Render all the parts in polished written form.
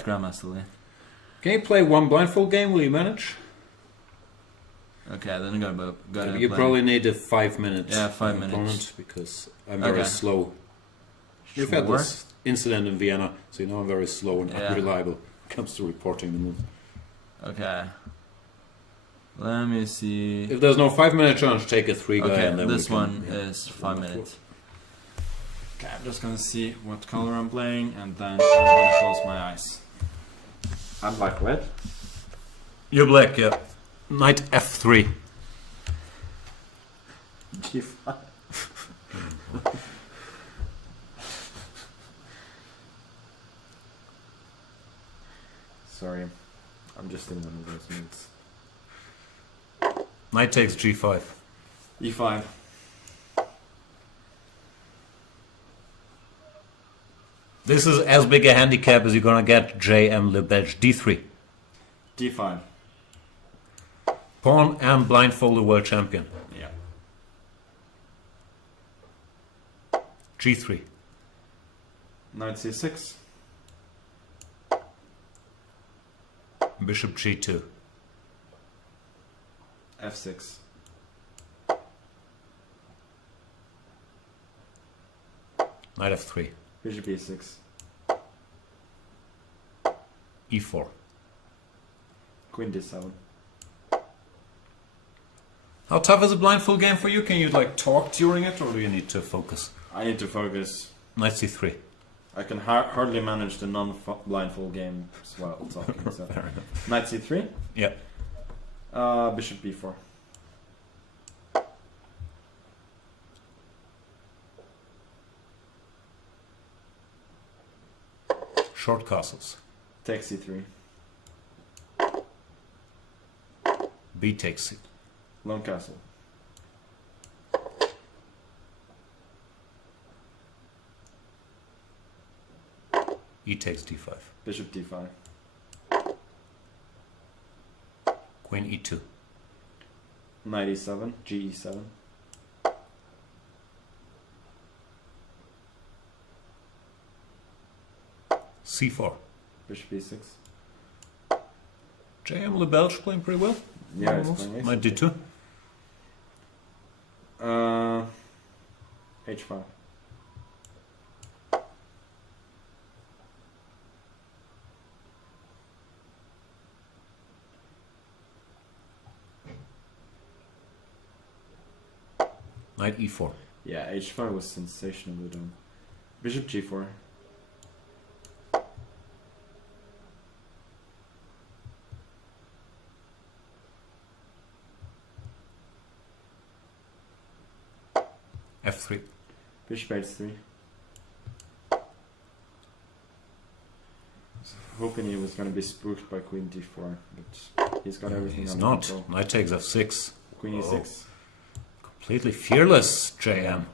Grandmaster Lee. Can you play one blindfold game? Will you manage? Okay, then go to You probably need a 5 minutes. Yeah, 5 minutes. Opponent because I'm very slow. We've had this incident in Vienna, so you know I'm very slow and unreliable when it comes to reporting the move. Okay. Let me see. If there's no 5 minute challenge, take a 3 guy. Okay, and then this one is 5 minutes. Okay, I'm just gonna see what color I'm playing and then I'm gonna close my eyes. I'm black, red. You're black, yeah. Knight F3. G5. Sorry, I'm just in one of those moods. Knight takes G5. E5. This is as big a handicap as you're gonna get. J.M. Lebelge. D3. D5. Pawn and blindfolded world champion. Yeah. G3. Knight C6. Bishop G2. F6. Knight F3. Bishop E6. E4. Queen D7. How tough is a blindfold game for you? Can you like talk during it, or do you need to focus? I need to focus. Knight C3. I can hardly manage the non-blindfold game while talking. So. Fair enough. Knight C3. Yeah. Bishop B4. Short castles. Take C3. B takes C. Long castle. E takes D5. Bishop D5. Queen E2. Knight E7. G7. C4. Bishop B6. J.M. Lebelge playing pretty well. Yeah, it's playing ace. Knight D2. H5. Knight E4. Yeah, H5 was sensationally done. Bishop G4. F3. Bishop H3. Hoping he was going to be spooked by Queen D4, but he's got everything He's under not. control. Knight takes F6. Queen E6. Completely fearless, J.M.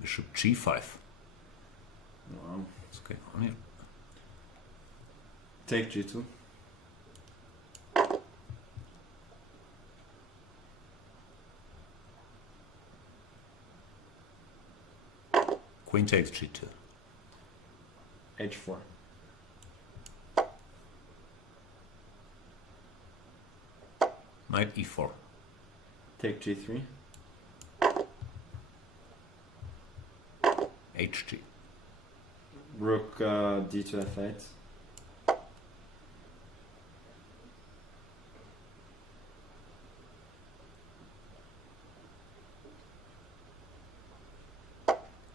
Bishop G5. Wow. It's okay on here. Take G2. Queen takes G2. H4. Knight E4. Take G3. HG. Rook D2 F8.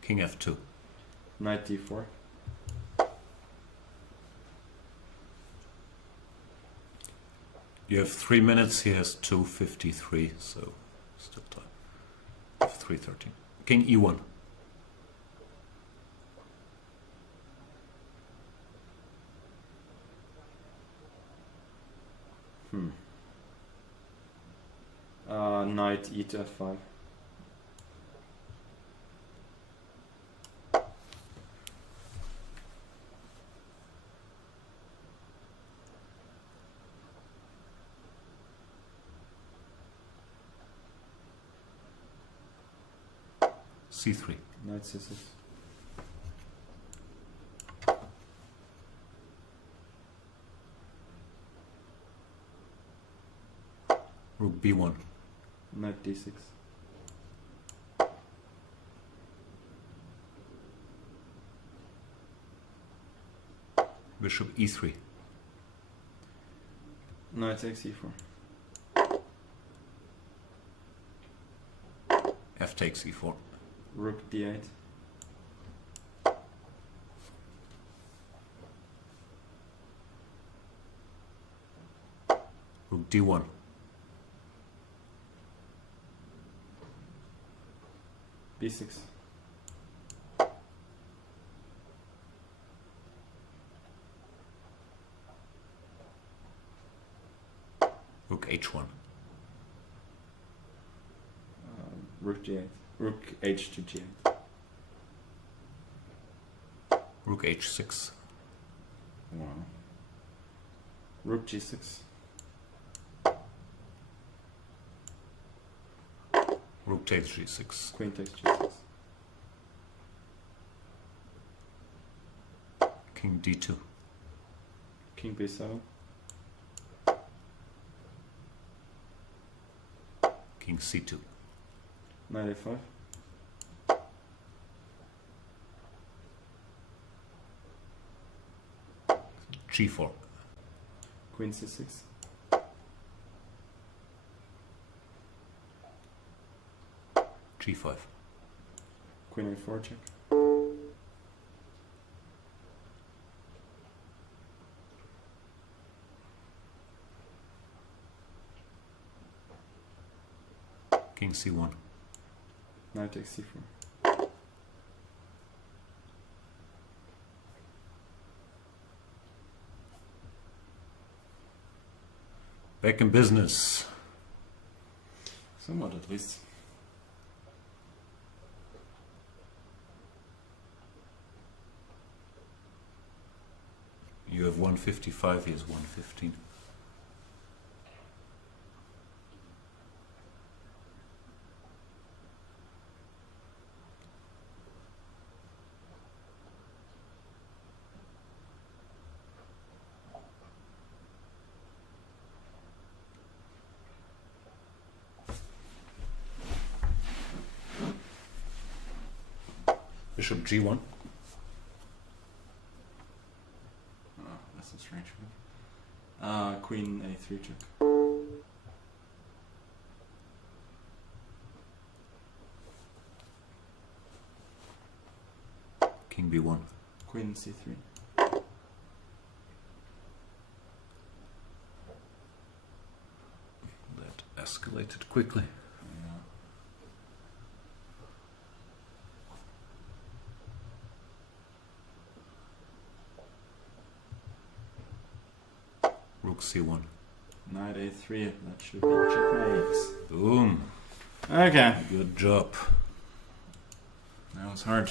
King F2. Knight D4. You have 3 minutes, he has 2:53, so still time. F3:13. King E1. Knight E to F5. C3. Knight C6. Rook B1. Knight D6. Bishop E3. Knight takes E4. F takes E4. Rook D8. Rook D1. B6. Rook H1. Rook G8. Rook H to G8. Rook H6. Wow. Rook G6. Rook takes G6. Queen takes G6. King D2. King B7. King C2. Knight A5. G4. Queen C6. G5. Queen A4 check. King C1. Knight takes C4. Back in business. Somewhat at least. You have 155, he has 115. Bishop G1. Oh, that's a strange move. Queen A3 check. King B1. Queen C3. That escalated quickly. Rook C1. Knight A3. That should be checkmate. Boom. Okay. Good job. That was hard.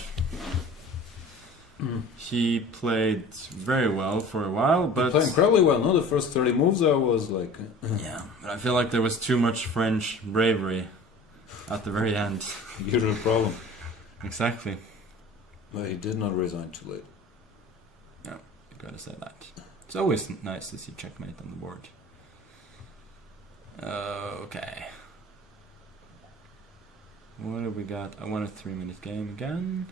He played very well for a while, but Playing incredibly well. No, the first 30 moves I was like... yeah, but I feel like there was too much French bravery at the very end. Usual problem. Exactly. But he did not resign too late. No, you gotta say that. It's always nice to see checkmate on the board. Okay. What do we got? I want a 3-minute game again.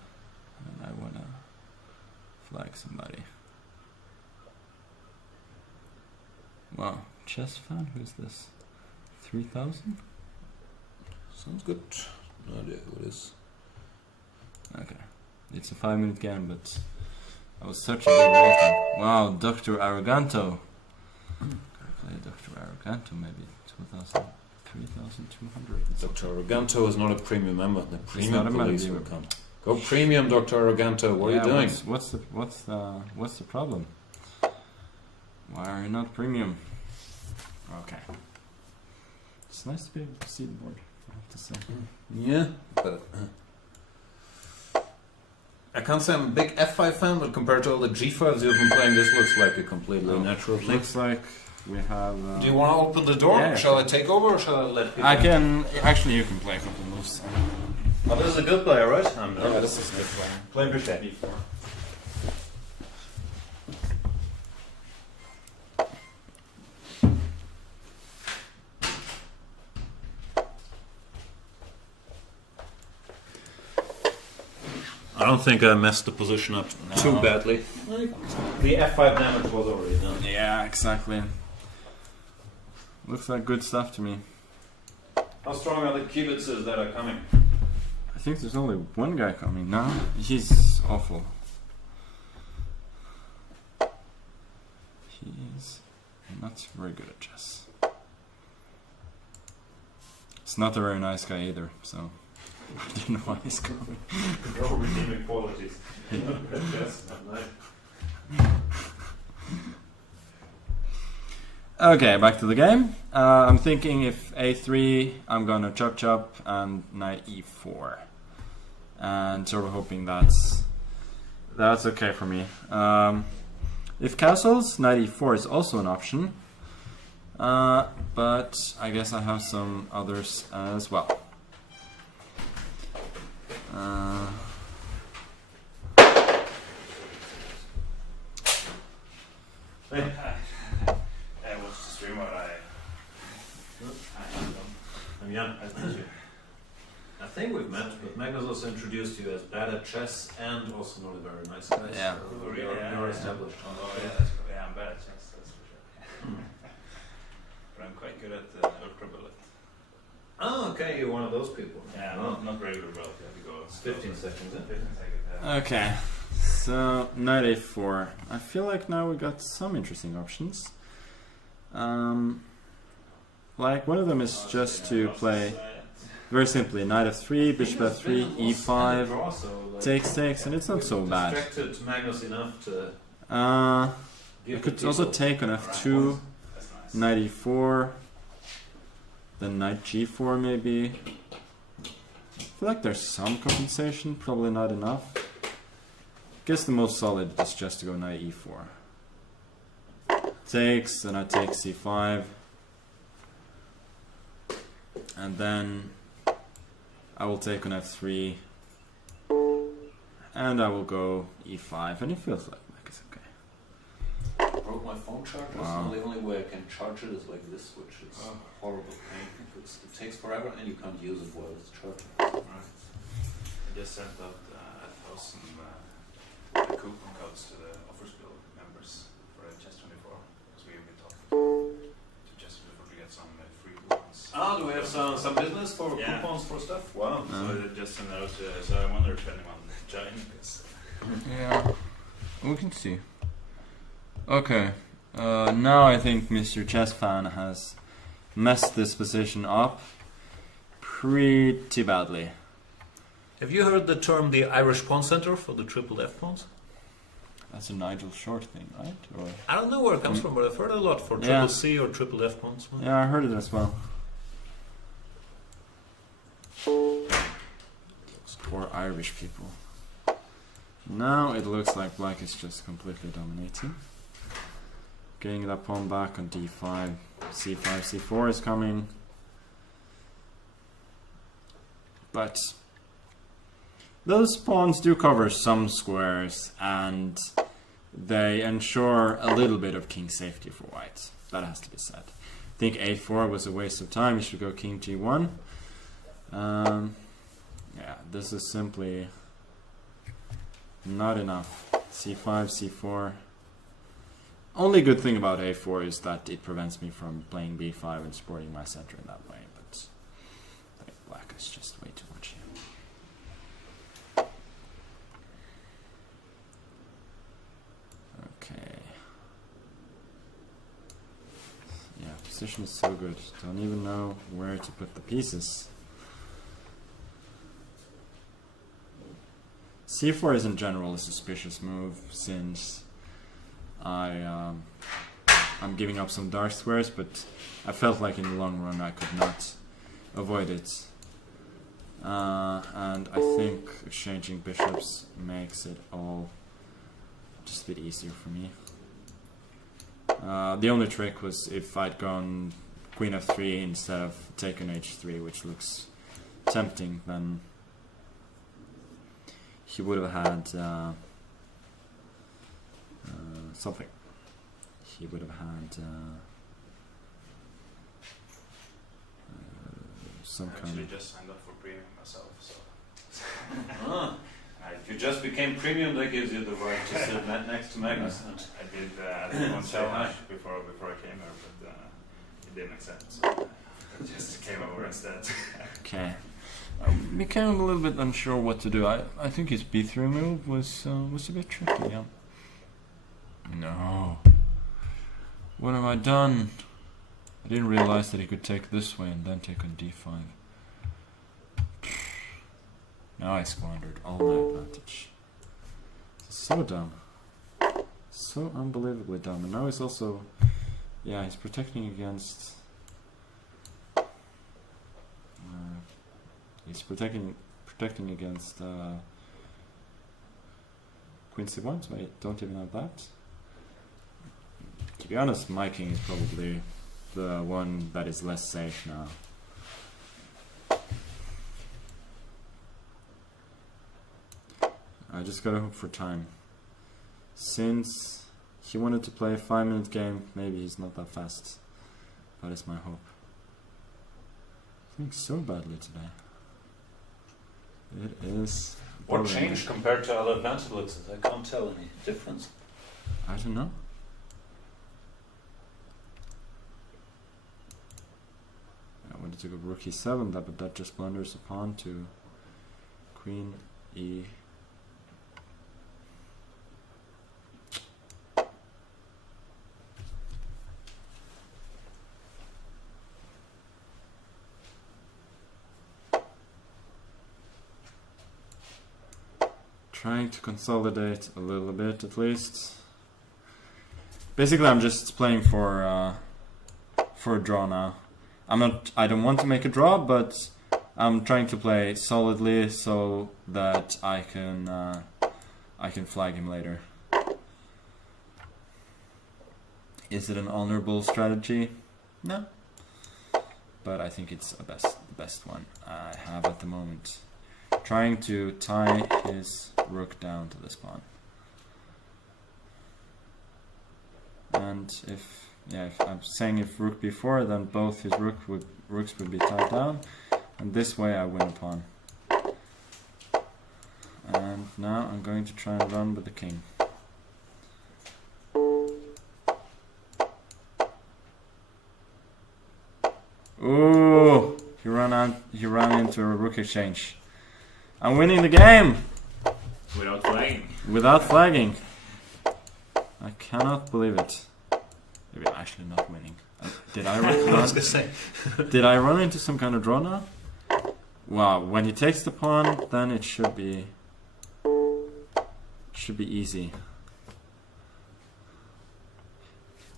And I wanna flag somebody. Wow, chess fan? Who's this? 3000? Sounds good. No idea who it is. Okay. It's a 5-minute game, but I was such a big rating. Wow, Dr. Arroganto. Gotta play Dr. Arroganto, maybe 2,000, 3,200. Dr. Arroganto is not a premium member. The not premium a police member. will come. Go premium, Dr. Arroganto. What are you doing? What's the problem? Why are you not premium? Okay. It's nice to be able to see the board, I have to say. Yeah, but I can't say I'm a big F5 fan, but compared to all the G5s you've been playing, this looks like a completely natural thing. Looks like we have... Do you want to open the door? Yeah. Shall I take over or shall I let people? I can... Actually, you can play a couple moves. Oh, this is a good player, right? I'm Yeah, this is good playing. Play bishop. B4. I don't think I messed the position up too No. badly. The F5 damage was already done. Yeah, exactly. Looks like good stuff to me. How strong are the kibitzes that are coming? I think there's only one guy coming. No, he's awful. He's not very good at chess. He's not a very nice guy either, so I don't know why he's coming. No redeeming qualities. Yes, nice. Okay, back to the game. I'm thinking if a3, I'm gonna chop chop and knight e4, and sort of hoping that's okay for me. If castles, knight e4 is also an option, but I guess I have some others as well. Hey. I watched the stream where I'm Jan. I think we've met, but Magnus also introduced you as bad at chess and also not a very nice guy. Yeah. So you're established. Oh yeah, that's cool. Yeah, I'm bad at chess, that's for sure. But I'm quite good at the ultra bullet. Oh, okay, you're one of those people. Yeah, Oh. not regular bullet. You have to go. It's 15 seconds, eh? 15 seconds. Yeah. Okay, so knight a4. I feel like now we got some interesting options. Like one of them is just to play very simply knight f3, bishop f3, e5, takes, and it's not so bad. Distracted Magnus enough to I give could the also people- take on f2, That's nice. knight e4, then knight g4 maybe. I feel like there's some compensation, probably not enough. Guess the most solid is just to go knight e4. Takes, then I take c5. And then I will take on f3. And I will go e5, and it feels like it's okay. I broke my phone charger, Wow. so the only way I can charge it is like this, which is Oh. horrible pain. It takes forever and you can't use it while it's charging. Right. I just sent out 1,000 coupon codes to the offers bill members for Chess24 because we've been talking to Chess24 to get some free coupons. Ah, do we have some business for Yeah. coupons for stuff? Wow. So they just sent out. So I wonder if anyone joined this. Yeah, we can see. Okay, now I think Mr. Chess Fan has messed this position up pretty badly. Have you heard the term the Irish Pawn Center for the triple F pawns? That's a Nigel Short thing, right? Or, I don't know where it comes from, but I've heard it a lot for Yeah. triple C or triple F pawns. yeah, I heard it as well. Those poor Irish people. Now it looks like black is just completely dominating. Getting that pawn back on d5, c5, c4 is coming. But those pawns do cover some squares and they ensure a little bit of king safety for white. That has to be said. I think a4 was a waste of time. You should go king g1. Yeah, this is simply not enough. c5, c4. Only good thing about a4 is that it prevents me from playing b5 and supporting my center in that way, but I think black is just way too much here. Okay. Yeah, position is so good. Don't even know where to put the pieces. c4 is in general a suspicious move since I'm giving up some dark squares, but I felt like in the long run I could not avoid it. And I think exchanging bishops makes it all just a bit easier for me. The only trick was if I'd gone queen f3 instead of taken h3, which looks tempting, then he would have had something. He would have had some I kind actually of... just signed up for premium myself, so Ah, if you just became premium, that gives you the right to sit next to Magnus. I did one challenge before I came here, but it didn't accept, so I just came over instead. Okay. I became a little bit unsure what to do. I think his B3 move was a bit tricky, yeah. No. What have I done? I didn't realize that he could take this way and then take on D5. Now I squandered all my advantage. So dumb. So unbelievably dumb. And now he's also... Yeah, he's protecting against... he's protecting against Queen C1, so I don't even have that. To be honest, my king is probably the one that is less safe now. I just gotta hope for time. Since he wanted to play a 5-minute game, maybe he's not that fast. That is my hope. I think so badly today. It is. What changed compared to other Banter Blitzes? I can't tell any difference. I don't know. I wanted to go rook e7, but that just blunders a pawn to queen e. Trying to consolidate a little bit at least. Basically, I'm just playing for a draw now. I don't want to make a draw, but I'm trying to play solidly so that I can flag him later. Is it an honorable strategy? No. But I think it's the best one I have at the moment. Trying to tie his rook down to this pawn. And if I'm saying if rook b4, then both his rooks would be tied down, and this way I win a pawn. And now I'm going to try and run with the king. Ooh, he ran into a rook exchange. I'm winning the game! Without flagging. Without flagging. I cannot believe it. Maybe I'm actually not winning. Did I did I run into some kind of draw now? Wow, when he takes the pawn, then it should be easy.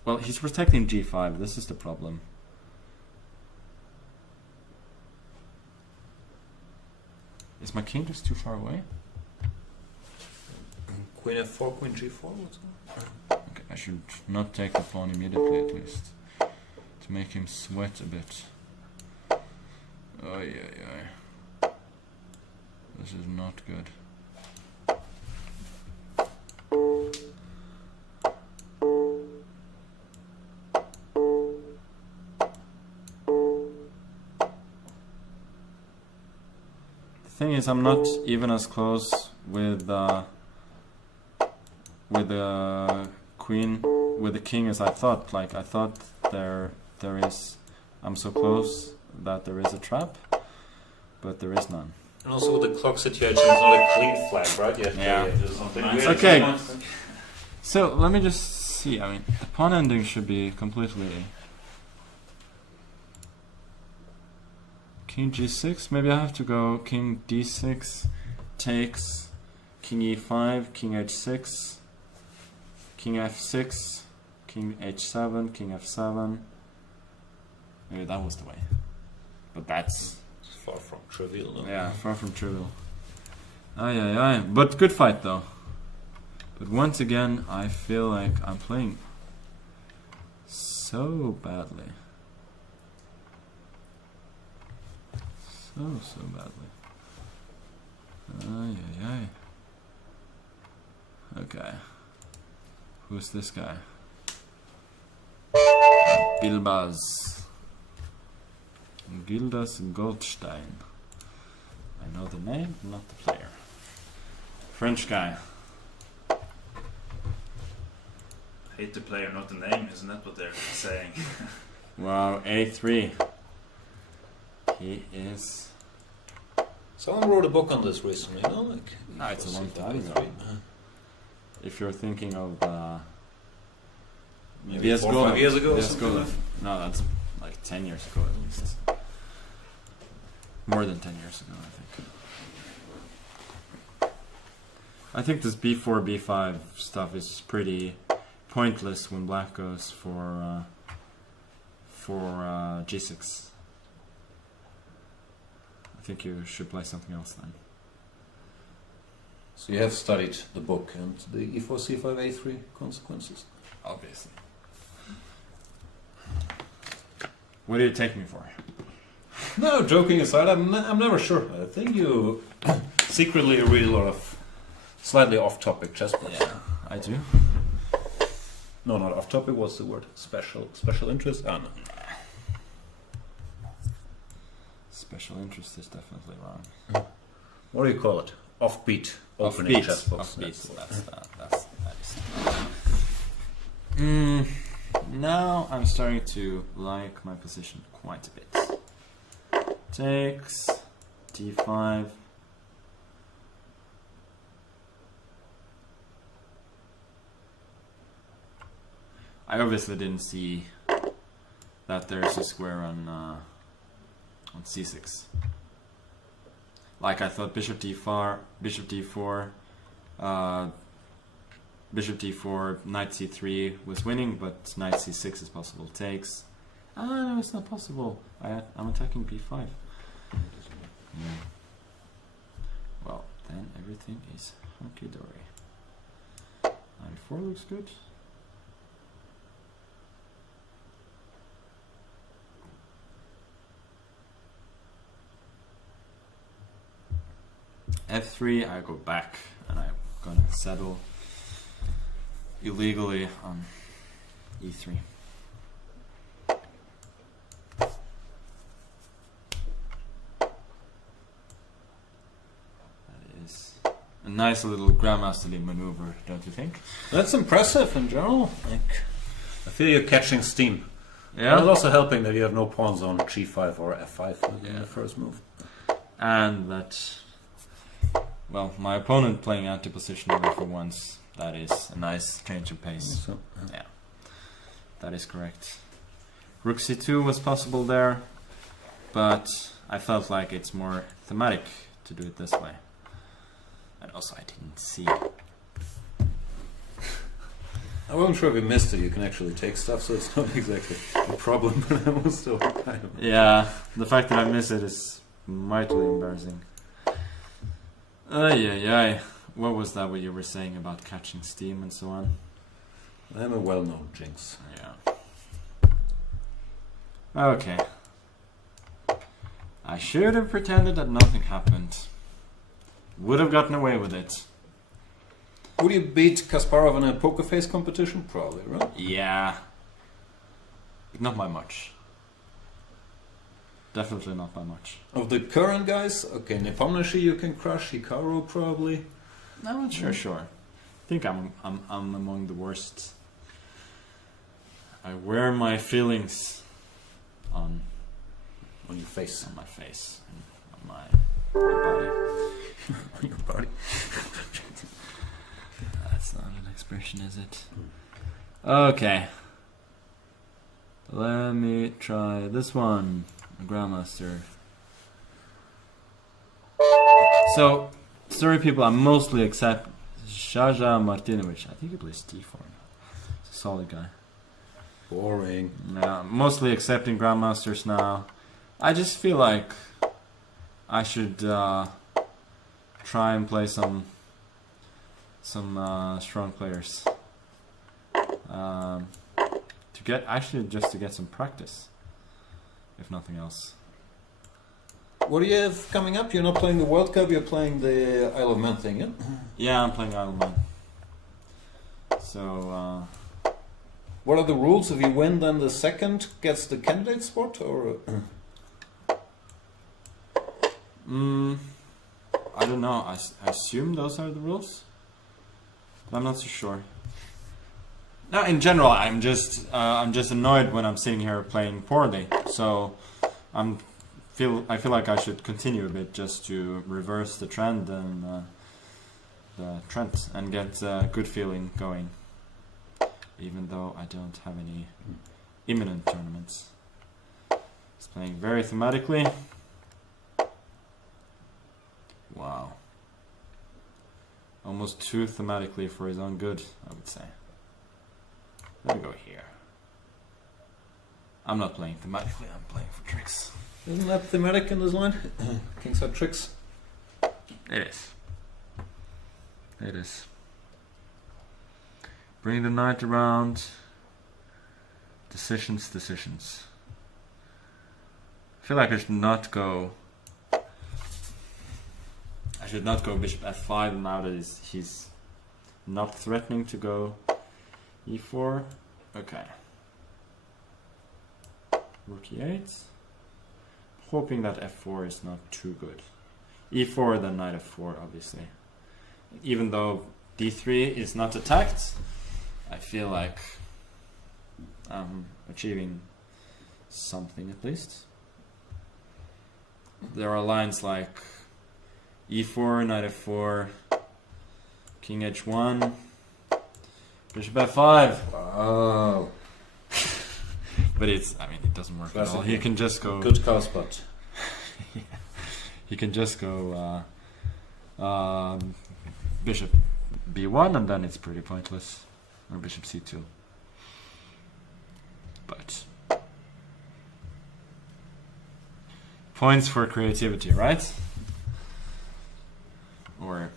Well, he's protecting g5. This is the problem. Is my king just too far away? Queen f4, queen g4. What's Okay, I should not take the pawn immediately at least. To make him sweat a bit. Oh yeah. This is not good. The thing is, I'm not even as close with the queen, with the king as I thought. Like I thought there is. I'm so close that there is a trap, but there is none. And also with the clock situation, it's not a clean flag, right? You have to do something weird. Okay. So let me just see. I mean, the pawn ending should be completely. King g6. Maybe I have to go king d6 takes king e5, king h6, king f6, king h7, king f7. Maybe that was the way. But that's far from trivial, no? yeah, far from trivial. Aye. But good fight though. But once again, I feel like I'm playing so badly. So badly. Aye. Okay. Who's this guy? Bilbas. Gildas Goldstein. I know the name, not the player. French guy. Hate the player, not the name, isn't that what they're saying? Wow, A3. He is... Someone wrote a book on this recently, no? Like, It's a long time ago. Uh-huh. If you're thinking of... Maybe 4 or 5 years ago or something like that? No, that's like 10 years ago at least. More than 10 years ago, I think. I think this b4, b5 stuff is pretty pointless when black goes for g6. I think you should play something else then. So you have studied the book and the e4, c5, a3 consequences? Obviously. What do you take me for? No, joking aside, I'm never sure. I think you secretly read a lot of slightly off-topic chess books. Yeah, I do. No, not off-topic. What's the word? Special interest? Ah, no. Special interest is definitely wrong. What do you call it? Offbeat opening Offbeat. chess books. Offbeat. That is. Now I'm starting to like my position quite a bit. Takes d5. I obviously didn't see that there's a square on c6. Like I thought bishop d4, bishop d4, bishop d4, knight c3 was winning, but knight c6 is possible. Takes. Ah, no, it's not possible. I'm attacking b5. Yeah. Well, then everything is hunky-dory. Knight 4 looks good. f3, I go back, and I'm gonna settle illegally on e3. That is a nice little grandmasterly maneuver, don't you think? That's impressive in general. Like, I feel you're catching steam. Yeah. It's also helping that you have no pawns on g5 or f5 in the first move. And that, well, my opponent playing anti-positionally for once. That is a nice change of pace. So, yeah, that is correct. Rook c2 was possible there, but I felt like it's more thematic to do it this way. And also I didn't see. I wasn't sure if you missed it. You can actually take stuff, so it's not exactly a problem, but I was still kind of... Yeah, the fact that I miss it is mightily embarrassing. Ay. What was that what you were saying about catching steam and so on? I'm a well-known jinx. Yeah. Okay. I should have pretended that nothing happened. Would have gotten away with it. Would you beat Kasparov in a poker face competition? Probably, right? Yeah. But not by much. Definitely not by much. Of the current guys, okay, Nepomniachtchi you can crush, Hikaru probably. No, sure. I think I'm among the worst. I wear my feelings on your face. On my face. And on my body. On your body. That's not an expression, is it? Okay. Let me try this one. Grandmaster. So, sorry people, I mostly accept Shaja Martinovic. I think he plays d4 now. He's a solid guy. Boring. Yeah, mostly accepting grandmasters now. I just feel like I should try and play some strong players. To get just to get some practice, if nothing else. What do you have coming up? You're not playing the World Cup, you're playing the Isle of Man thing, yeah? Yeah, I'm playing Isle of Man. So What are the rules? If you win, then the second gets the candidate spot, or I don't know. I assume those are the rules, but I'm not so sure. Now, in general, I'm just annoyed when I'm sitting here playing poorly. So I feel like I should continue a bit just to reverse the trend and get a good feeling going. Even though I don't have any imminent tournaments. He's playing very thematically. Wow. Almost too thematically for his own good, I would say. Let me go here. I'm not playing thematically, I'm playing for tricks. isn't that thematic in this line? Kings are tricks. It is. It is. Bring the knight around. Decisions. I feel like I should not go bishop f5 now that he's not threatening to go e4. Okay. Rook e8. Hoping that f4 is not too good. e4, then knight f4, obviously. Even though d3 is not attacked, I feel like I'm achieving something at least. There are lines like e4, knight f4, king h1, bishop f5. Wow. But it doesn't work at all. He can just go... Good call spot. He can just go bishop b1 and then it's pretty pointless. Or bishop c2. But... points for creativity, right? Or...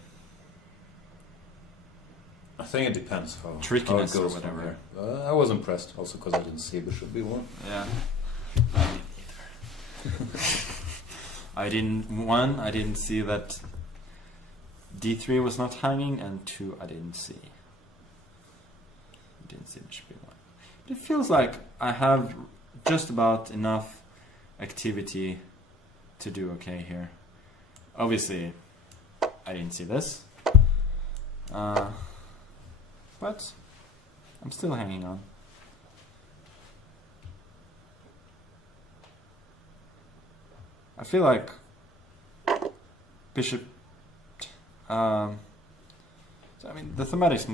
I think it depends how trickiness how it goes or whatever. from here. I was impressed also because I didn't see bishop b1. Yeah. I didn't either. I didn't see that d3 was not hanging, and 2, I didn't see. Bishop b1. It feels like I have just about enough activity to do okay here. Obviously, I didn't see this. But I'm still hanging on. I feel like bishop. So the thematic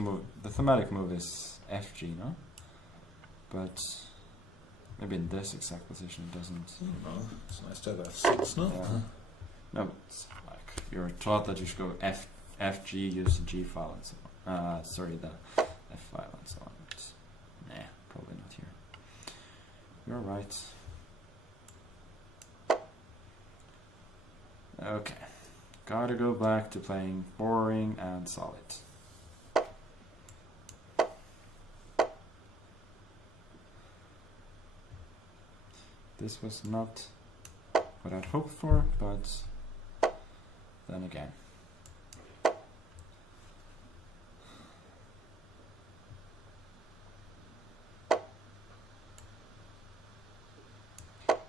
move is fg, no? But maybe in this exact position it doesn't. No, it's nice to have f6, no? Yeah. No, it's like you're taught that you should go fg, use the g file and so on. Sorry, the f file and so on. But, nah, probably not here. You're right. Okay, gotta go back to playing boring and solid. This was not what I'd hoped for, but then again.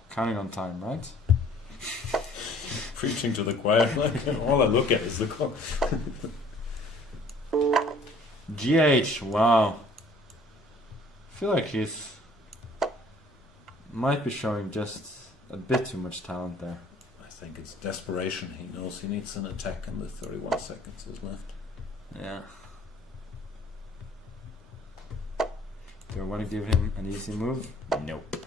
Counting on time, right? Preaching to the choir. Like, all I look at is the clock. GH, wow. I feel like he's might be showing just a bit too much talent there. I think it's desperation. He knows he needs an attack in the 31 seconds is left. Yeah. Do I want to give him an easy move? Nope.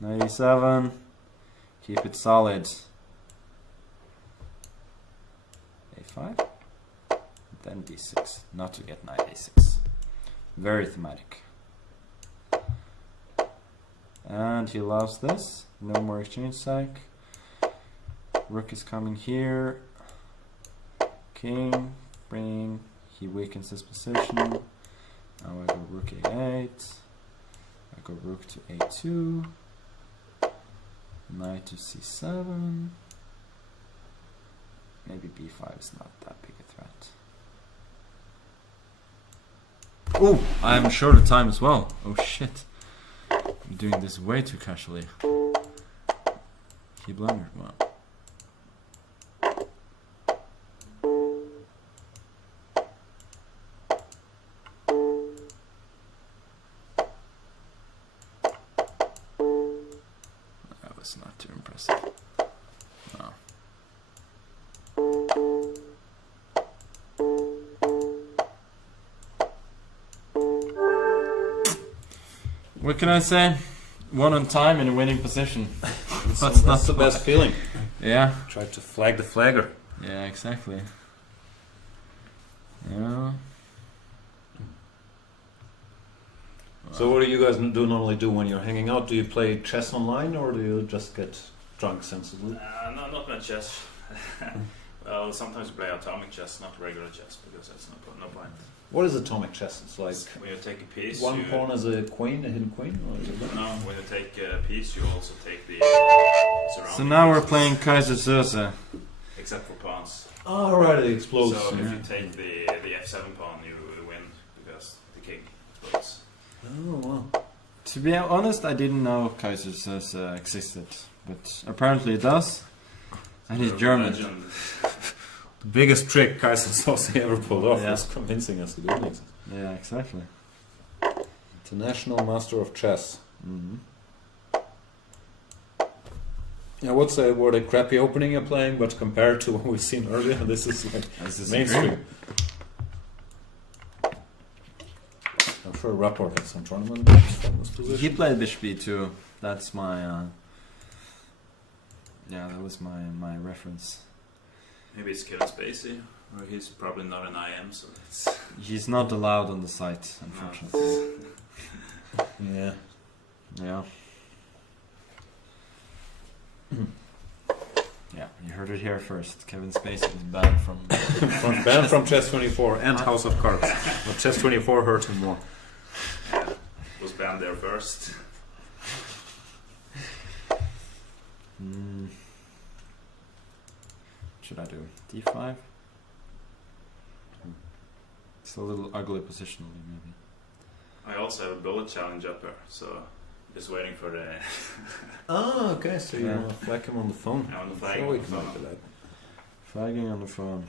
97. Keep it solid. a5. Then d6. Not to get knight a6. Very thematic. And he loves this. No more exchange sack. Rook is coming here. King. Bring. He weakens his position. Now I go rook a8. I go rook to a2. Knight to c7. Maybe b5 is not that big a threat. Oh, I'm short of time as well. Oh shit. I'm doing this way too casually. He blundered. Wow. That was not too impressive. No. What can I say? One on time in a winning position. That's the best feeling. Yeah. Try to flag the flagger. Yeah, exactly. Yeah. So what do you guys normally do when you're hanging out? Do you play chess online or do you just get drunk sensibly? No, not much chess. Well, sometimes we play atomic chess, not regular chess, because that's no point. What is atomic chess? It's like When you take a piece, one pawn as a queen, a hidden queen? Or is it No, when you take a piece, you also take the surrounding So now we're pieces, playing Keyzer So. except for pawns. Oh, right, it explodes. So yeah. if you take the f7 pawn, you win because the king explodes. Oh, wow. To be honest, I didn't know Keyzer So existed, but apparently it does. And he's German. Legend. The biggest trick Keyzer So ever pulled off Yeah. was convincing us it didn't exist. Yeah, exactly. International master of chess. Mm-hmm. Yeah, were they crappy opening you're playing, but compared to what we've seen earlier, this is like This is mainstream. I'm sure Rapport had some tournament games from this He position. played Bishop E2. That's my. Yeah, that was my reference. Maybe it's Kevin Spacey, or he's probably not an IM, so it's He's not allowed on the site, unfortunately. Yeah. Yeah. Yeah, you heard it here first. Kevin Spacey is banned from. Banned from Chess 24 and House of Cards. But Chess 24 hurt him more. was banned there first. Mm. Should I do D5? It's a little ugly positionally, maybe. I also have a bullet challenge up here, so just waiting for the Oh, okay, so you Yeah. want to flag him on the phone. on the flag. So on we the can phone. look at that. Flagging on the phone.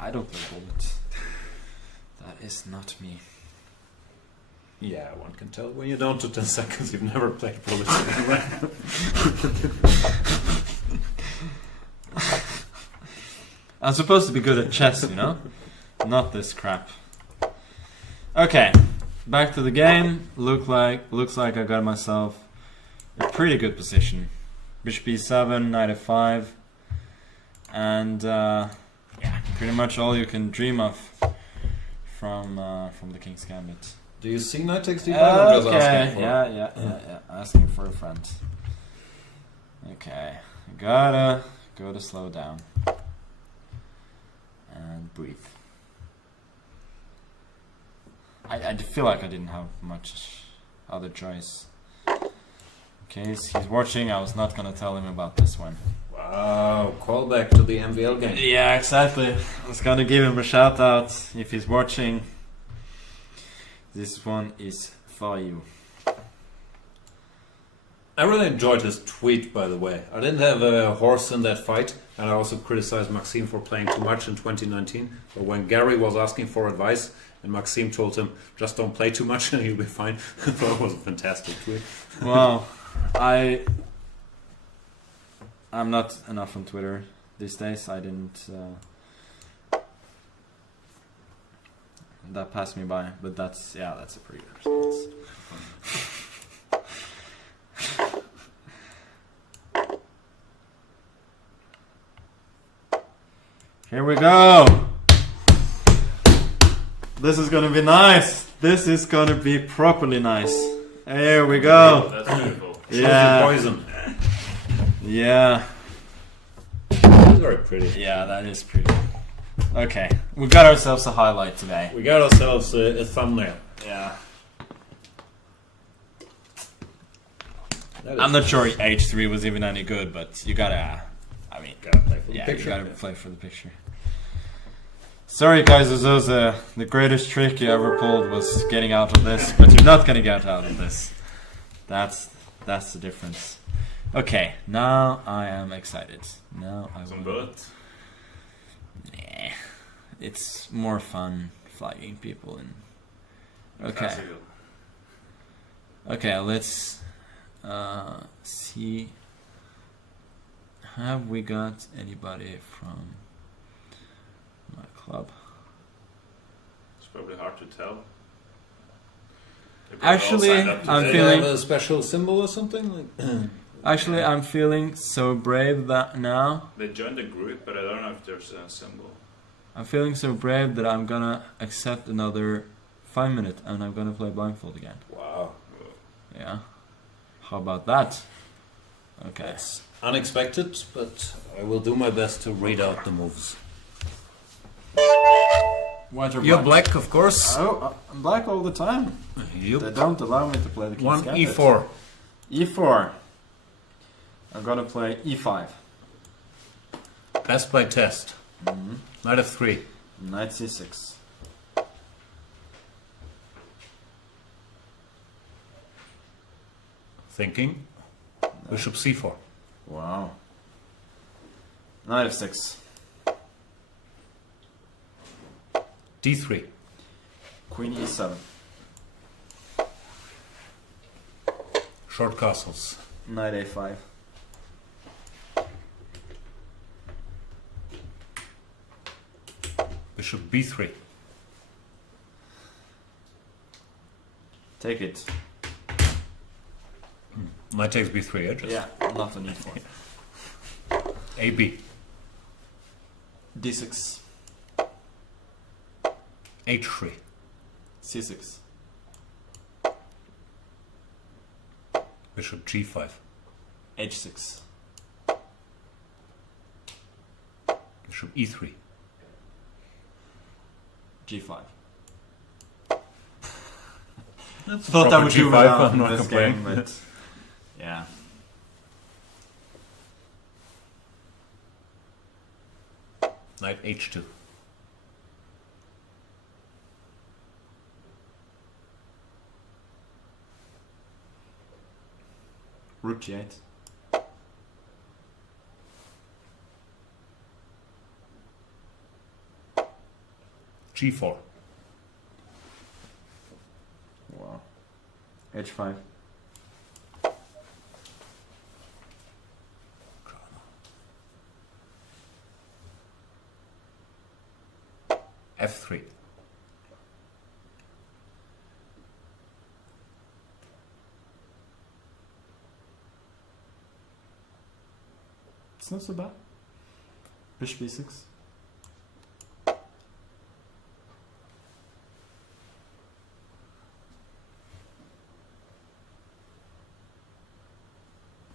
I don't play bullets. That is not me. Yeah, one can tell when you don't to 10 seconds you've never played bullets. I'm supposed to be good at chess, you know? Not this crap. Okay, back to the game. Looks like I got myself a pretty good position. Bishop b7, knight f5, and yeah, pretty much all you can dream of from the King's Gambit. Do you see knight takes d5 or just asking for? Yeah. Asking for a friend. Okay, gotta slow down and breathe. I feel like I didn't have much other choice. In case he's watching, I was not gonna tell him about this one. Wow, callback to the MVL game. Yeah, exactly. I was gonna give him a shout out if he's watching. This one is for you. I really enjoyed his tweet, by the way. I didn't have a horse in that fight, and I also criticized Maxime for playing too much in 2019. But when Gary was asking for advice, and Maxime told him, just don't play too much and you'll be fine, I thought it was a fantastic tweet. Well, I'm not enough on Twitter these days. I didn't. That passed me by, but that's a pretty good response. Here we go. This is gonna be nice. This is gonna be properly nice. Here we go. That's beautiful. Yeah. Poison. Yeah. It's very pretty. Yeah, that is pretty. Okay, we got ourselves a highlight today. We got ourselves a thumbnail. Yeah. That is I'm not sure H3 was even any good, but you gotta. I mean, gotta play for the yeah, picture. you gotta play for the picture. Sorry guys, this was the greatest trick you ever pulled was getting out of this, but you're not gonna get out of this. That's the difference. Okay, now I am excited. Now I Some will. bullets. Nah, it's more fun flagging people in. Okay. Classical. Okay, let's see. Have we got anybody from my club? It's probably hard to tell. They probably all Actually, signed up to I'm Do this. they feeling- have a special symbol or something? Like Actually, I'm feeling so brave that now. They joined the group, but I don't know if there's a symbol. I'm feeling so brave that I'm gonna accept another 5 minute and I'm gonna play Blindfold again. wow, Yeah. How about that? Okay. that's unexpected, but I will do my best to read out the moves. White or You're black, of course. Oh, I'm black all the time. They Yep. don't allow me to play the King's One Gambit. e4. E4. I'm gonna play E5. Best play test. Knight f3. Knight C6. Thinking. Bishop c4. Wow. Knight F6. d3. Queen E7. Short castles. Knight A5. Bishop b3. Take it. Knight takes b3, just Yeah, not an E4. ab. D6. h3. C6. Bishop g5. H6. Bishop e3. G5. That's Thought I would do G5, without I'm not this complaining. game, but yeah. Knight h2. Rook G8. g4. Wow. H5. f3. It's not so bad. Bishop B6.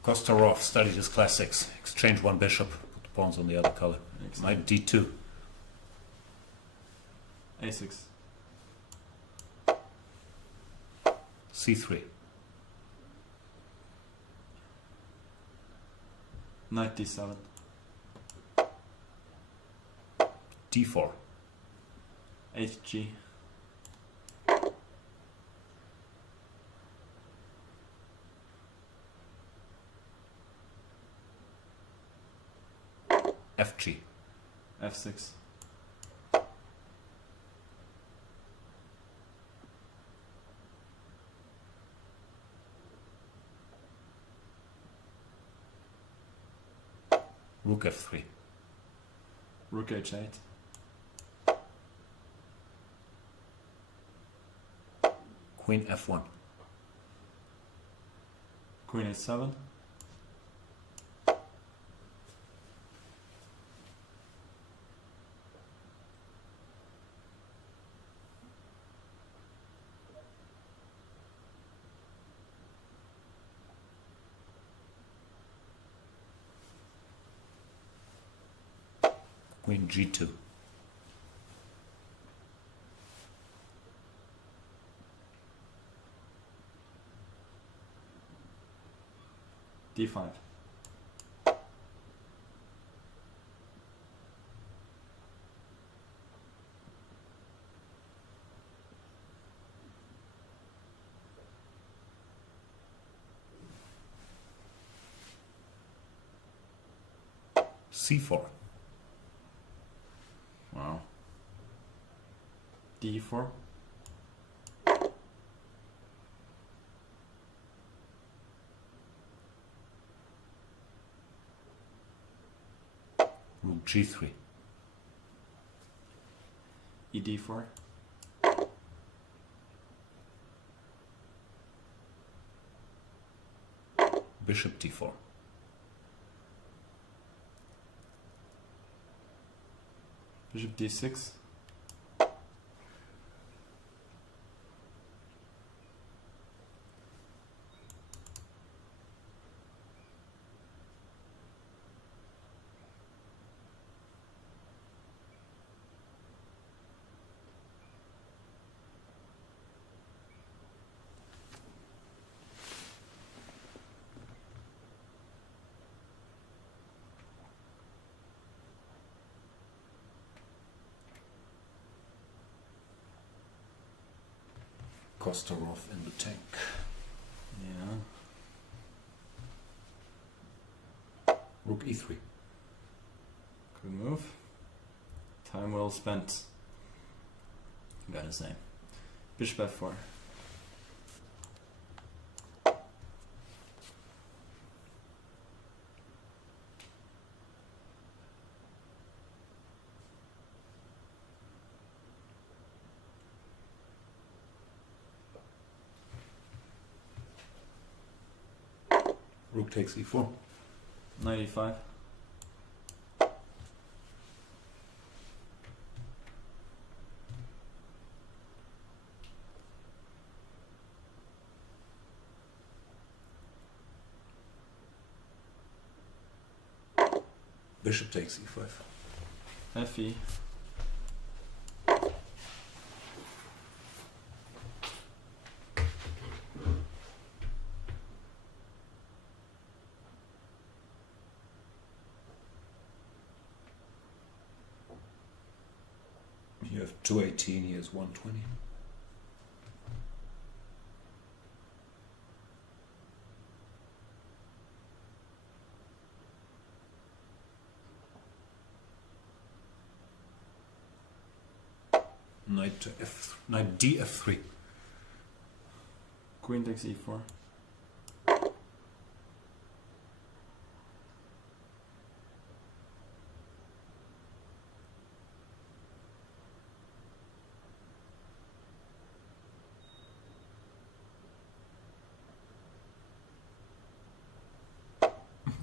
Kostarof studied his classics. Exchange one bishop, put the pawns on the other color. Knight d2. A6. c3. Knight D7. d4. HG. fg. F6. Rook f3. Rook H8. Queen f1. Queen H7. Queen g2. D5. C4. Wow. D4. Rook G3. ED4. Bishop D4. Bishop D6. Kostarof in the tank. Yeah. Rook E3. Good move. Time well spent. Gotta say. Bishop F4. Rook takes E4. 95. Bishop takes E5. FE. You have 218, he has 120. Knight DF3. Queen takes E4.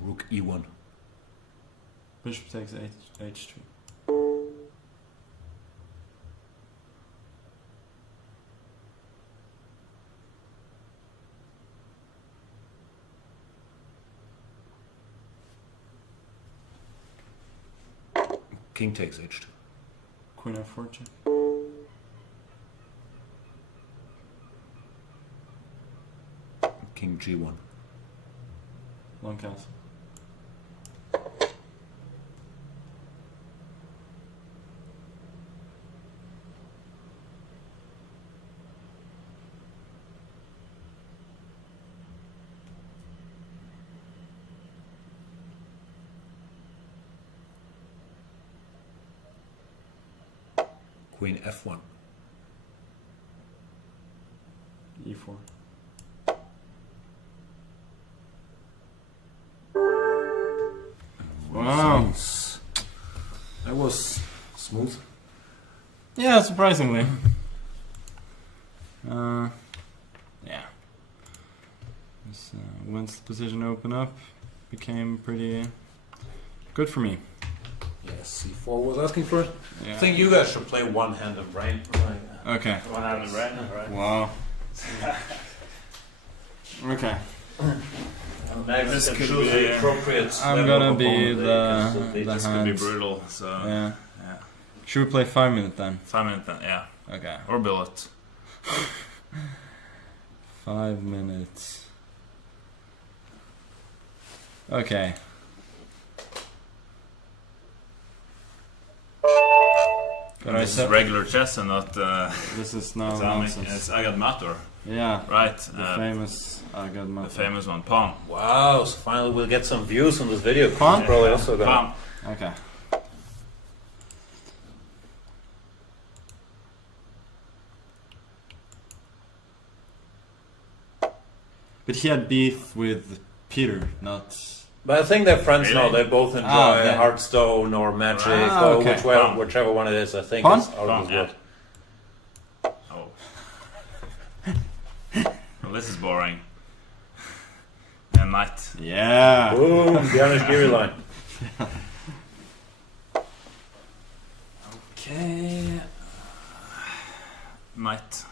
Rook E1. Bishop takes H3. King takes H2. Queen F4 check. King G1. Long castle. Queen F1. E4. Wow. That was smooth. Yeah, surprisingly. Yeah. This, once the position opened up, became pretty good for me. Yes, C4 was asking for it. Yeah. I think you guys should play one hand and brain. Okay. One hand in red, right? Wow. Okay. Magnus This can could choose be- the appropriate. I'm level gonna of be opponent that the they This just- could be hands. brutal, so Yeah. yeah. Should we play 5 minutes then? 5 minutes then, yeah. Okay. Or billet. 5 minutes. Okay. Gonna Right, this is so- regular chess and not This is no Islamic. nonsense. It's Agadmator, Yeah, right? the famous Agadmator. the famous one, pawn. Wow, so finally we'll get some views on this video. Pawn? Probably also gonna... Pawn. Okay. But he had beef with Peter, not... But I think they're friends now. Really? They both enjoy okay. Hearthstone or Magic Ah, or okay. whichever one it is. I think Pawn? it's out of Pawn, this yeah. world. Oh. Well, this is boring. And knight. Yeah! Boom, the Anish line. Okay. Knight.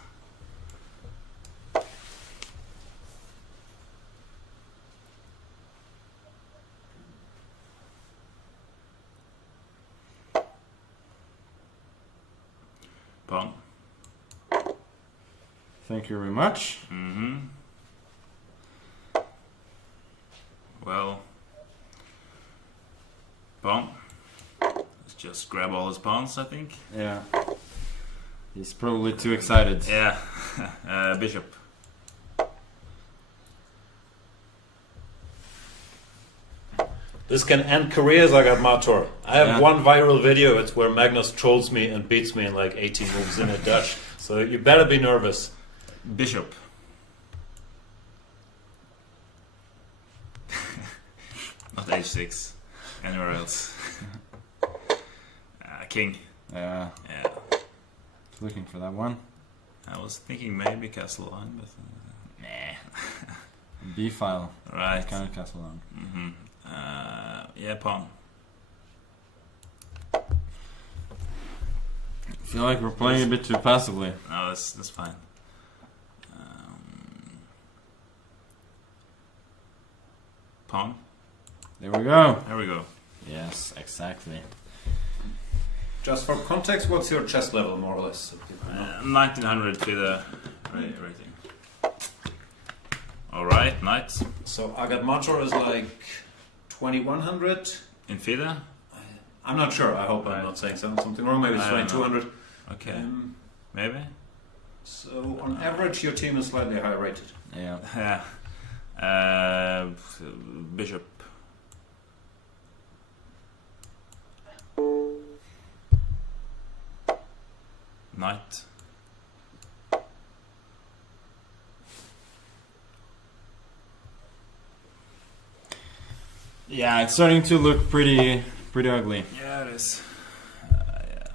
Pawn. Thank you very much. Mm-hmm. Well, pawn. Let's just grab all his pawns, I think. Yeah. He's probably too excited. Yeah. Bishop. This can end careers, Agadmator. I have Yeah. one viral video. It's where Magnus trolls me and beats me in like 18 moves in a dash. So you better be nervous. Bishop. Not h6. Anywhere else. King. Yeah. Yeah. Looking for that one. I was thinking maybe castle line, but nah. B file. Right. Kind of castle on. Mm-hmm. Yeah, pawn. I feel like we're playing a bit too passively. No, that's fine. Pawn. There we go. There we go. Yes, exactly. Just for context, what's your chess level, more or less? So people know? 1900 to the rating. All right, knight So Agadmator is like 2100. in FIDE. I'm not sure. I hope I'm not saying something wrong. Maybe it's I don't know. 2200. Okay, maybe. So on average, your team is slightly higher rated. Yeah. Yeah. Bishop. Knight. Yeah, it's starting to look pretty ugly. Yeah, it is. Yeah.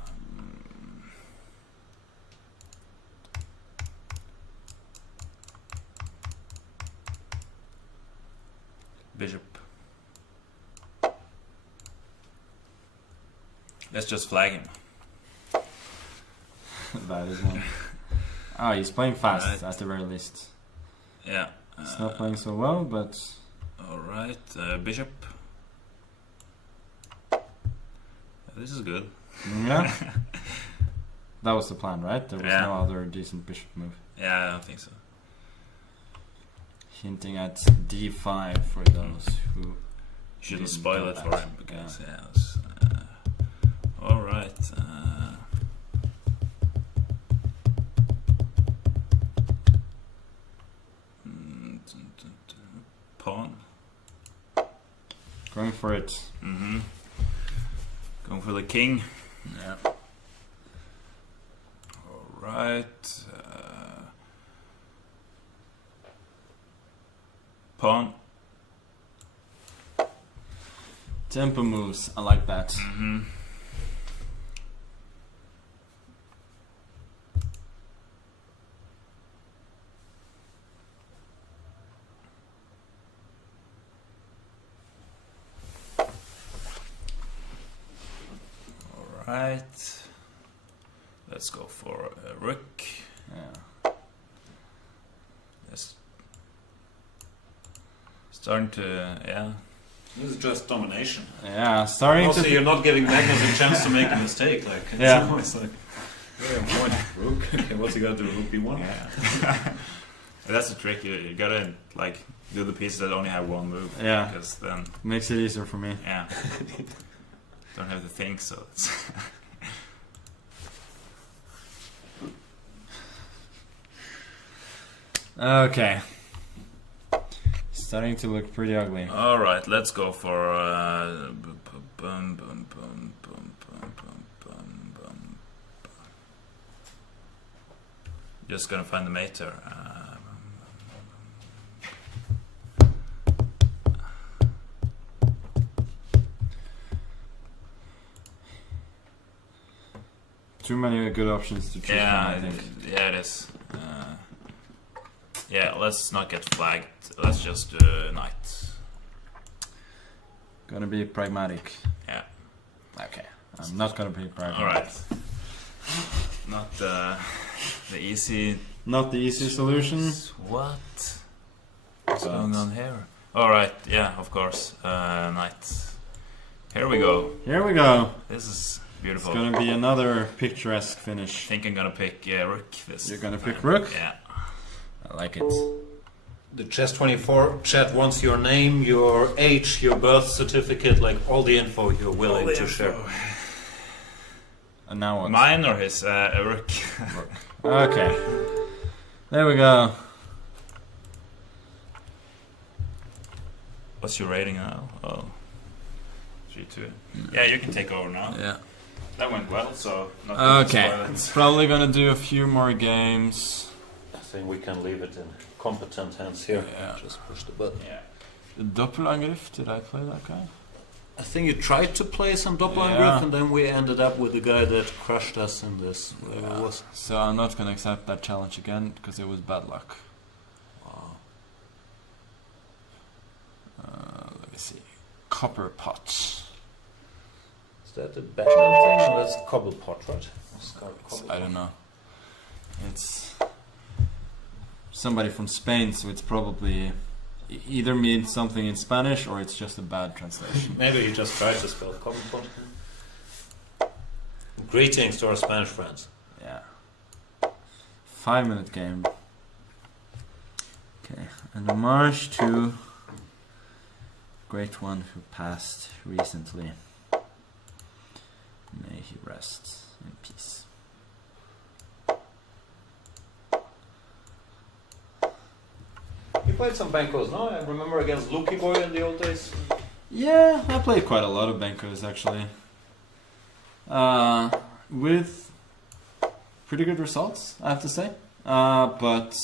Bishop. Let's just flag him. That is one. Oh, he's playing fast Right. at the very least. Yeah. He's not playing so well, but Alright, bishop. This is good. yeah. That was the plan, right? There was Yeah. no other decent bishop move. Yeah, I don't think so. Hinting at d5 for those who You shouldn't didn't spoil know it for that. him because alright. Pawn. going for it. Mm-hmm. Going for the king. Yeah. Alright. Pawn. Tempo moves, I like that. Mm-hmm. Alright. Let's go for a rook. Yeah. Yes. Starting to, yeah. This is just domination. Yeah, starting Also, to. you're not giving Magnus a chance to make a mistake. Like, it's Yeah. always like, very on point. Rook. Okay, what's he got to do? Rook b1? Yeah. That's the trick. You gotta like do the pieces that only have one move. Yeah. Because then, Makes it easier for me. yeah, don't have to think. So it's Okay. Starting to look pretty ugly. All right, let's go for. Just gonna find the mater. Too many good options to choose from, I think. Yeah, it is. Yeah, let's not get flagged. Let's just do knight. Gonna be pragmatic. Yeah. Okay. I'm not gonna be pragmatic. All right. Not the easy. Not the easy solution. What? What's going on here? All right. Yeah, of course. Knight. Here we go. Here we go. This is It's beautiful. gonna be another picturesque I finish. think I'm gonna pick rook this. You're gonna time. pick rook? Yeah. I like it. The Chess24 chat wants your name, your age, your birth certificate, like all the info you're willing to share. And now what? Mine or his? A rook. Okay. There we go. What's your rating now? Oh. 3-2. Yeah, you can take over now. Yeah. That went well, so not Okay. violence. Probably gonna do a few more games. I think we can leave it in competent hands here. Yeah. Just push the button. Yeah. The Doppelangriff, did I play that guy? I think you tried to play some Doppelangriff, Yeah. and then we ended up with the guy that crushed us in this. Whatever it was. So I'm not gonna accept that challenge again because it was bad luck. Wow. Let me see. Copperpot. Is that the Batman thing, or that's Copperpot, right? I don't know. It's somebody from Spain, so it's probably either means something in Spanish or it's just a bad translation. Maybe you just tried to spell Copperpot. Greetings to our Spanish friends. Yeah. 5-minute game. Okay. An homage to great one who passed recently. May he rest in peace. You played some Bankos, no? I remember against Lucky Boy in the old days. Yeah, I played quite a lot of Bankos actually. With pretty good results, I have to say. But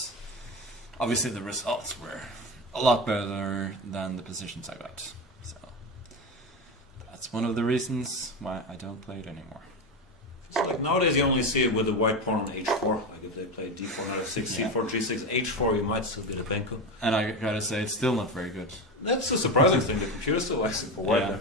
obviously the results were a lot better than the positions I got. So that's one of the reasons why I don't play it anymore. It's like nowadays you only see it with the white pawn on h4. Like if they play d4, knight f6, Yeah. c4, g6, h4, you might still get a Banko. And I gotta say, it's still not very good. That's a surprising thing. The computer still likes it for white. Yeah.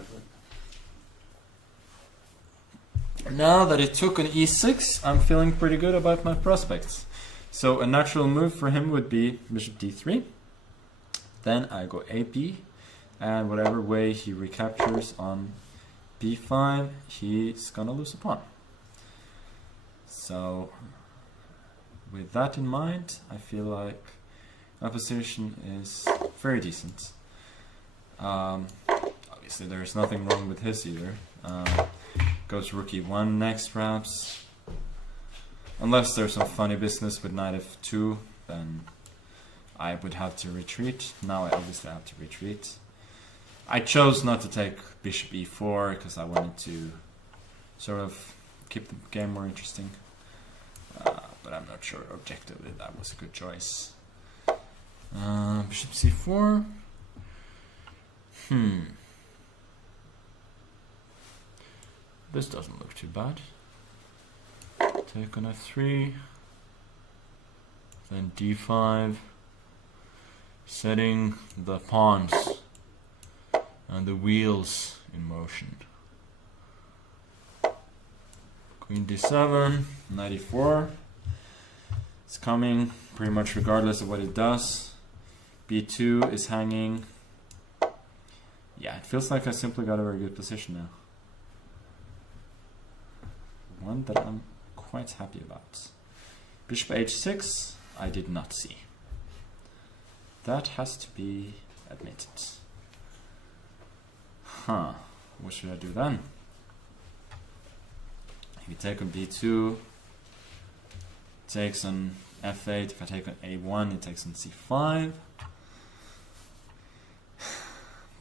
Now that it took an e6, I'm feeling pretty good about my prospects. So a natural move for him would be bishop d3. Then I go ab, and whatever way he recaptures on b5, he's gonna lose a pawn. So with that in mind, I feel like my position is very decent. Obviously there's nothing wrong with his either. Goes rook e1 next perhaps. Unless there's some funny business with knight f2, then I would have to retreat. Now I obviously have to retreat. I chose not to take bishop e4 because I wanted to sort of keep the game more interesting. But I'm not sure objectively that was a good choice. Bishop c4. This doesn't look too bad. Take on f3. Then d5. Setting the pawns and the wheels in motion. Queen d7, knight e4. It's coming pretty much regardless of what it does. b2 is hanging. Yeah, it feels like I simply got a very good position now. One that I'm quite happy about. Bishop h6, I did not see. That has to be admitted. Huh, what should I do then? If you take on b2, takes on f8. If I take on a1, it takes on c5.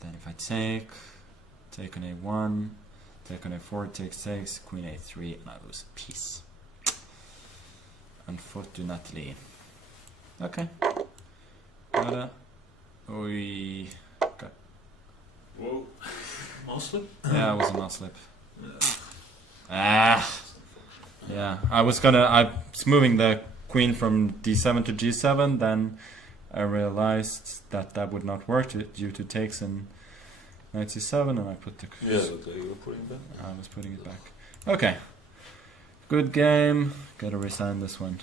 Then if I take on a1, take on a4, takes 6, queen a3, and I lose a piece. Unfortunately. Okay. Gotta. Okay. Whoa. Mouse-slip? Yeah, it was a mouse slip. Ah. Yeah, I was moving the queen from d7 to g7, then I realized that would not work due to takes in knight c7, and I put the... Yeah, okay, you were putting it back. I was putting it back. Okay. Good game. Gotta resign this one.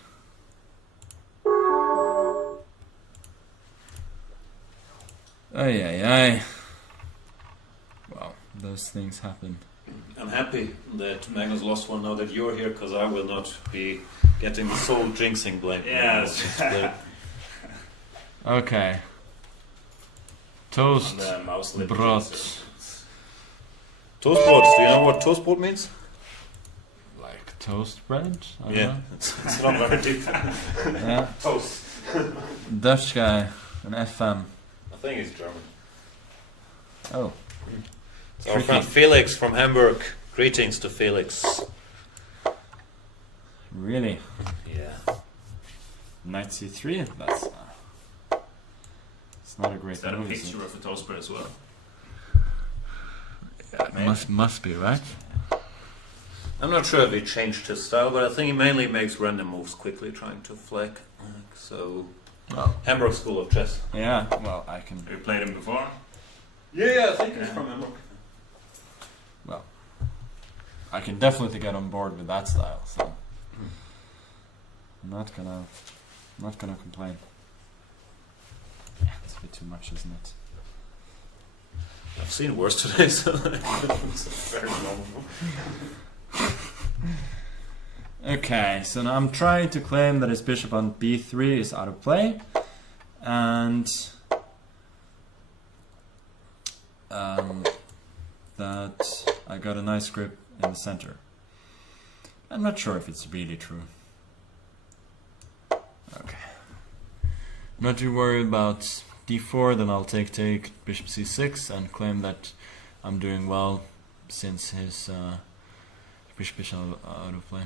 Ay, ay, ay. Well, those things happen. I'm happy that Magnus lost one now that you're here, because I will not be getting the sole jinxing blame. Yes. Okay. Toast. Brot. Toastbrot, do you know what toastbrot means? Like toast bread? I don't Yeah, know. it's not very deep. Yeah. Toast. Dutch guy. An FM. I think it's German. Oh. It's our friend Felix from Hamburg. Greetings to Felix. Really? Yeah. Knight c3? That's... it's not a great Is that a move, is picture it? of a toast bread as well? Must be, right? I'm not sure if he changed his style, but I think he mainly makes random moves quickly, trying to flag. So, Oh. Hamburg School of Chess. Yeah, well, I can... Have you played him before? Yeah, I think he's from Hamburg. Well, I can definitely get on board with that style, so... I'm not gonna complain. Yeah, it's a bit too much, isn't it? I've seen worse today, so it's very normal. Okay, so now I'm trying to claim that his bishop on b3 is out of play, and that I got a nice grip in the center. I'm not sure if it's really true. Okay. Not too worried about d4, then I'll take bishop c6 and claim that I'm doing well since his bishop is out of play.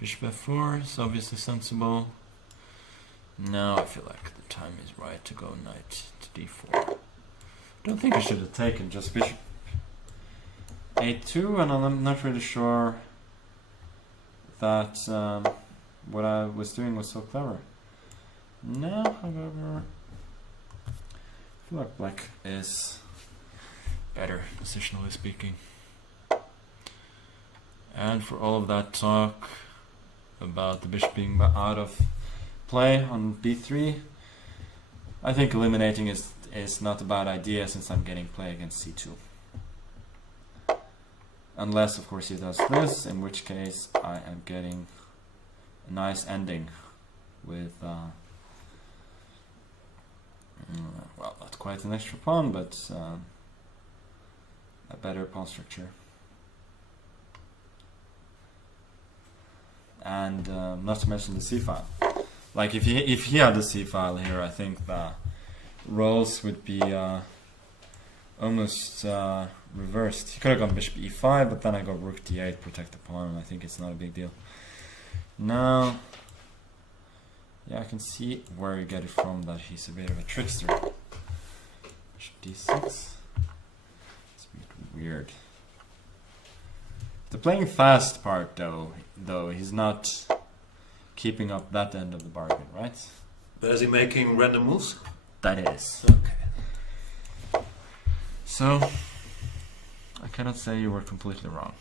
Bishop f4 is obviously sensible. Now I feel like the time is right to go knight to d4. I don't think I should have taken just bishop a2, and I'm not really sure that what I was doing was so clever. Now, however, I feel like black is better, positionally speaking. And for all of that talk about the bishop being out of play on b3, I think eliminating is not a bad idea, since I'm getting play against c2. Unless, of course, he does this, in which case I am getting a nice ending with, well, not quite an extra pawn, but a better pawn structure. And not to mention the c-file. Like, if he had the c-file here, I think the roles would be almost reversed. He could have gone bishop e5, but then I got rook d8, protect the pawn, and I think it's not a big deal. Now, yeah, I can see where you get it from, that he's a bit of a trickster. Bishop d6. It's a bit weird. The playing fast part, though he's not keeping up that end of the bargain, right? But is he making random moves? That is. Okay. So, I cannot say you were completely wrong.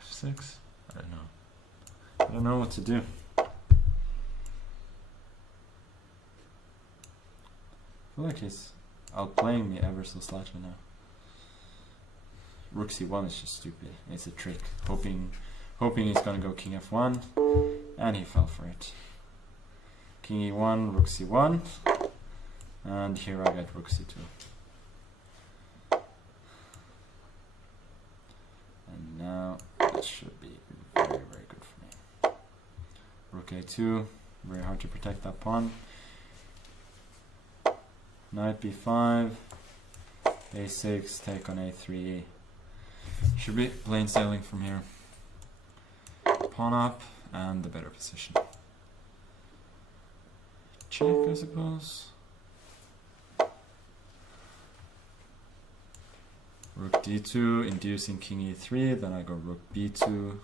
F6? I don't know. I don't know what to do. I feel like he's outplaying me ever so slightly now. Rook c1 is just stupid. It's a trick. Hoping he's gonna go king f1, and he fell for it. King e1, rook c1, and here I got rook c2. And now this should be very, very good for me. Rook a2, very hard to protect that pawn. Knight b5, a6, take on a3. Should be plain sailing from here. Pawn up, and the better position. Check, I suppose. Rook d2, inducing king e3, then I go rook b2. And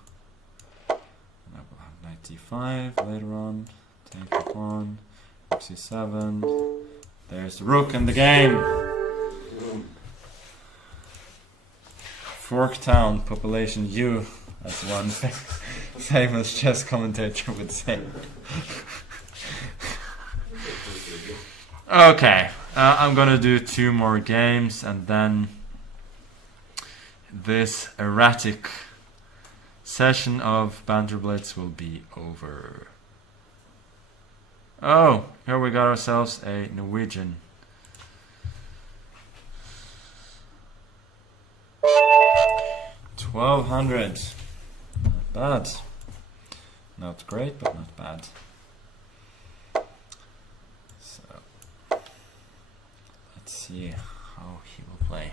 I will have knight d5 later on. Take the pawn. Rook c7. There's the rook in the game! Forktown, population U, as one famous chess commentator would say. Okay, I'm gonna do 2 more games and then this erratic session of Banter Blitz will be over. Oh, here we got ourselves a Norwegian. $1,200. Not bad. Not great, but not bad. So, let's see how he will play.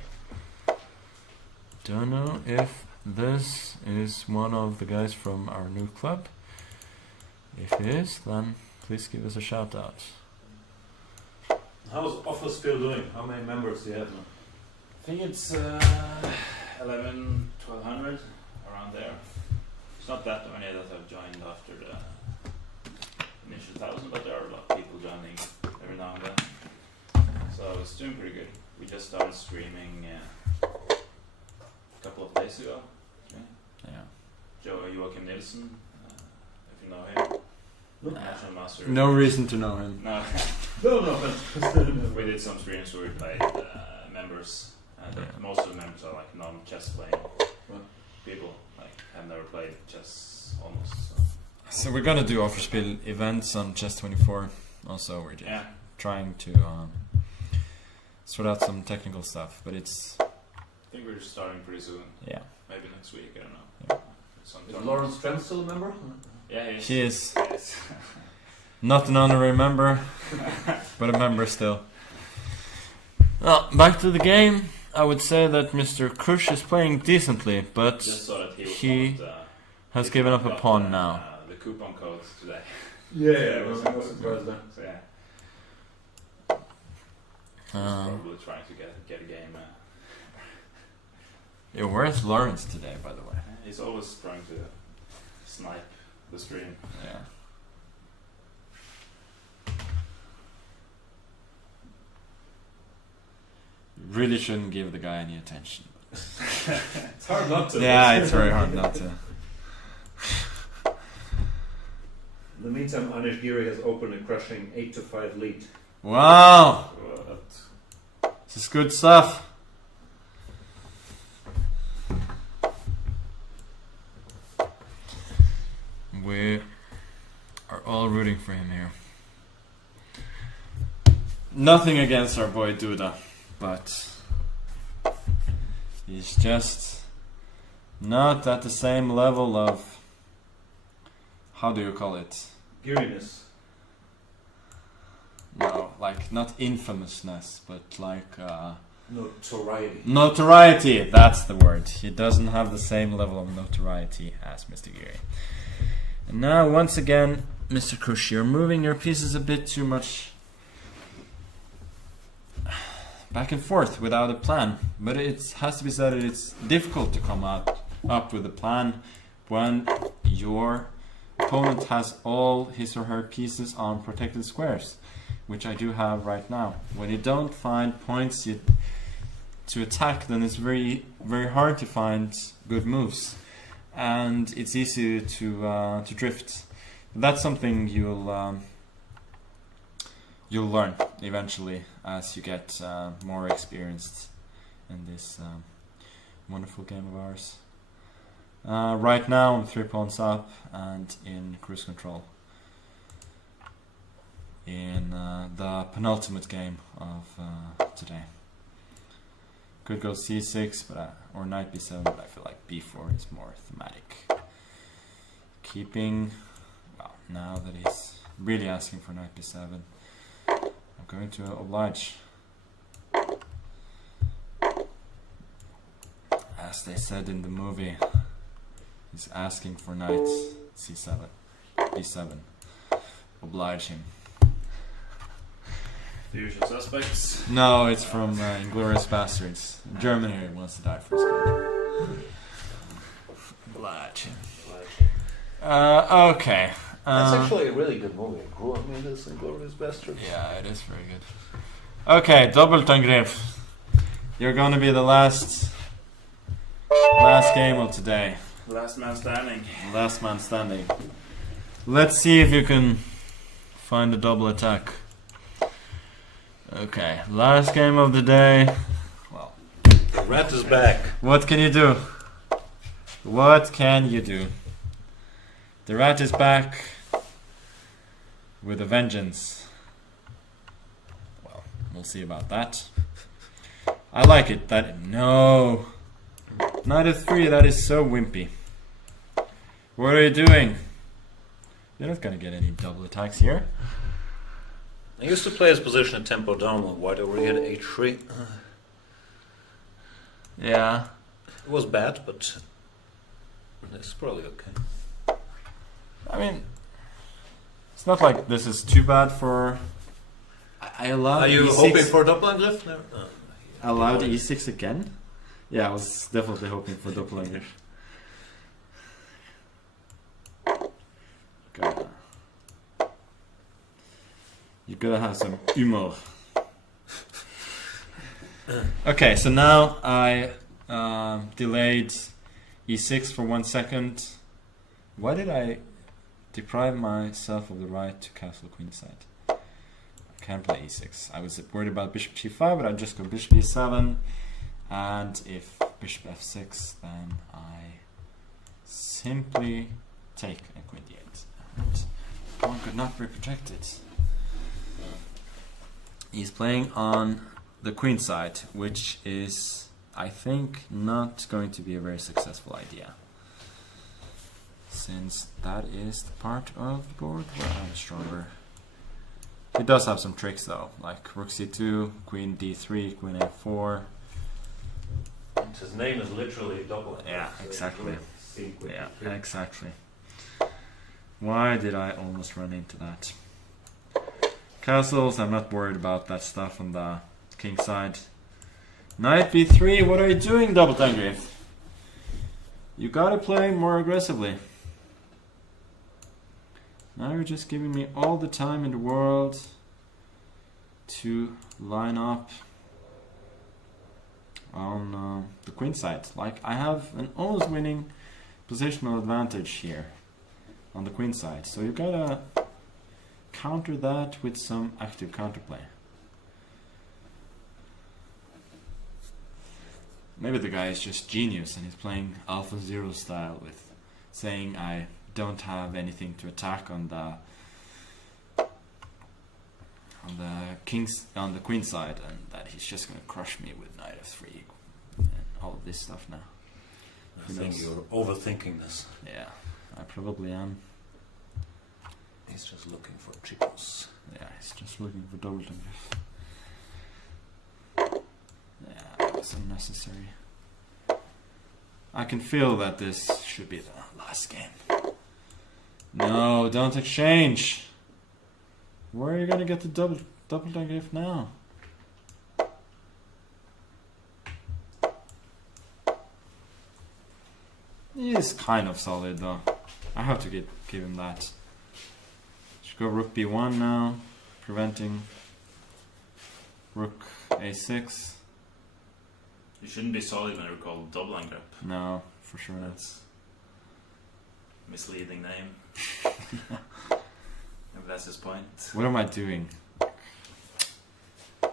Don't know if this is one of the guys from our new club. If it is, then please give us a shout out. How's Office still doing? How many members do you have now? I think it's 11, 1200, around there. It's not that many that have joined after the initial 1,000, but there are a lot of people joining every now and then. So it's doing pretty good. We just started streaming a couple of days ago. Yeah. Joachim Nielsen, if you know him. No. National Master. No reason to know him. No. No. We did some streams where we played members. Yeah. Most of the members are like non-chess playing people. Like have never played chess almost. So we're gonna do Offerspiel events on Chess24. Also, we're just trying to sort out some technical stuff, but it's. I think we're starting pretty soon. Yeah. Maybe next week. I don't know. Yeah. Is Lawrence Trent still a member? Yeah, He is. Yes. Not an honorary member, but a member still. Well, back to the game. I would say that Mr. Krush is playing decently, but Just saw that he not, has given up a pawn now. The coupon codes today. Yeah, I was surprised there. So he's probably trying to get a game. Yeah, where's Lawrence today, by the way? He's always trying to snipe the stream. Yeah. Really shouldn't give the guy any attention. It's hard not to. Yeah, it's very hard not to. In the meantime, Anish Giri has opened a crushing 8-5 lead. Wow! But This is good stuff. We are all rooting for him here. Nothing against our boy Duda, but he's just not at the same level of, how do you call it? Giriness. No, like not infamousness, but like Notoriety. notoriety. That's the word. He doesn't have the same level of notoriety as Mr. Giri. And now, once again, Mr. Krush, you're moving your pieces a bit too much back and forth without a plan. But it has to be said that it's difficult to come up with a plan when your opponent has all his or her pieces on protected squares, which I do have right now. When you don't find points to attack, then it's very, very hard to find good moves, and it's easy to drift. That's something you'll learn eventually as you get more experienced in this wonderful game of ours. Right now I'm 3 pawns up and in cruise control in the penultimate game of today. Could go c6, but or knight b7, but I feel like b4 is more thematic. Keeping, well, now that he's really asking for knight b7, I'm going to oblige. As they said in the movie, he's asking for knight c7, b7. Oblige him. The usual suspects. No, it's from Inglourious Bastards. Germany wants to die for his country. Oblige him. Okay. That's actually a really good movie. I grew up in this Inglourious Bastards. Yeah, it is very good. Okay, Doppelangriff. You're going to be the last game of today. Last man standing. Last man standing. Let's see if you can find a double attack. Okay, last game of the day. Well, The rat is back. what can you do? What can you do? The rat is back with a vengeance. Well, we'll see about that. I like it. No. Knight f3, that is so wimpy. What are you doing? You're not gonna get any double attacks here. I used to play his position at tempo down with white over here at h3. Yeah. It was bad, but it's probably okay. I mean, it's not like this is too bad for... I allowed Are you E6. hoping for a Doppelangriff? No. Allowed e6 again? Yeah, I was definitely hoping for Doppelangriff. You gotta have some humor. Okay, so now I delayed e6 for 1 second. Why did I deprive myself of the right to castle queenside? I can't play e6. I was worried about bishop g5, but I just go bishop e7. And if bishop f6, then I simply take a queen d8. And pawn could not be protected. He's playing on the queen side, which is, I think, not going to be a very successful idea, since that is the part of the board where I'm stronger. He does have some tricks though, like rook c2, queen d3, queen a4. His name is literally Doppelangriff. Yeah, exactly. Yeah, Yeah. exactly. Why did I almost run into that? Castles, I'm not worried about that stuff on the king side. Knight b3, what are you doing, Doppelangriff? You gotta play more aggressively. Now you're just giving me all the time in the world to line up on the queen side. Like, I have an almost winning positional advantage here on the queen side. So you gotta counter that with some active counterplay. Maybe the guy is just genius and he's playing Alpha Zero style with saying I don't have anything to attack on the queen side, and that he's just gonna crush me with knight f3 and all of this stuff now. I think you're overthinking this. Yeah, I probably am. He's just looking for chicos. Yeah, he's just looking for double jump. Yeah, that was unnecessary. I can feel that this should be the last game. No, don't exchange. Where are you gonna get the double gift now? He is kind of solid though. I have to give him that. Should go rook b1 now, preventing rook a6. You shouldn't be solid when you're called Doppelangriff. No, for sure not. That's a misleading name. Maybe that's his point. What am I doing? Okay,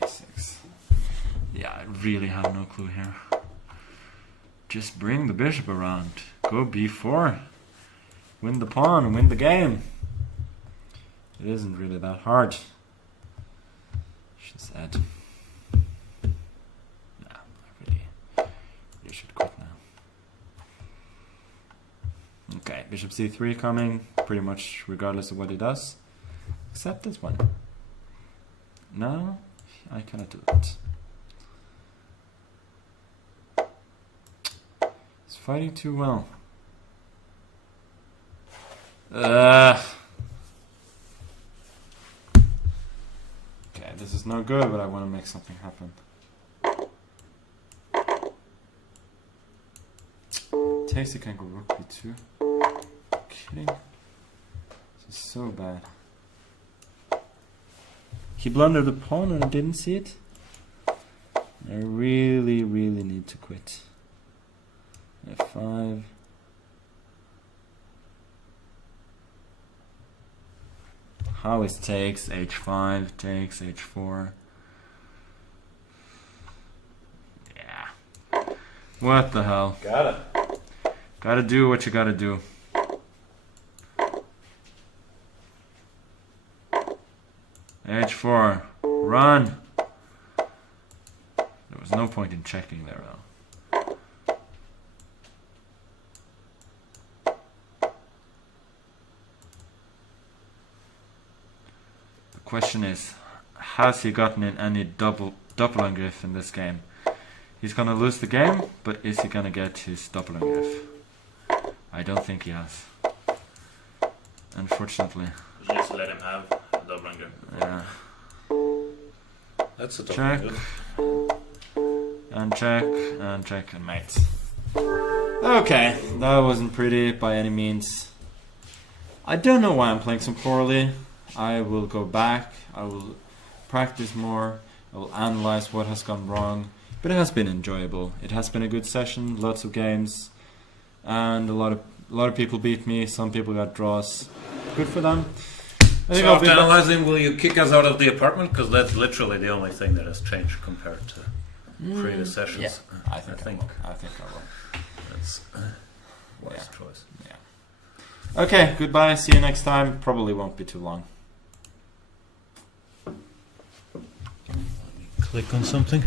a6. Yeah, I really have no clue here. Just bring the bishop around. Go b4. Win the pawn, win the game. It isn't really that hard. She said. Okay, bishop c3 coming, pretty much regardless of what he does. Except this one. No, I cannot do that. He's fighting too well. Okay, this is no good, but I want to make something happen. Takes he can go rook b2. Kidding? This is so bad. He blundered the pawn and I didn't see it. I really need to quit. f5. How is takes h5, takes h4. Yeah. What the hell? Gotta do what you gotta do. h4. Run! There was no point in checking there though. The question is, has he gotten in any doppelangriff in this game? He's gonna lose the game, but is he gonna get his doppelangriff? I don't think he has. Unfortunately. Just let him have a double angriff. Yeah. That's a tough Check. one. And check, and mate. Okay, that wasn't pretty by any means. I don't know why I'm playing so poorly. I will go back, I will practice more, I will analyze what has gone wrong. But it has been enjoyable. It has been a good session, lots of games, and a lot of people beat me, some people got draws. Good for them. I think So I'll after be back. analyzing, will you kick us out of the apartment? Because that's literally the only thing that has changed compared to previous sessions. Yeah, I think I will. That's wise choice. Yeah. Okay, goodbye. See you next time. Probably won't be too long. Click on something.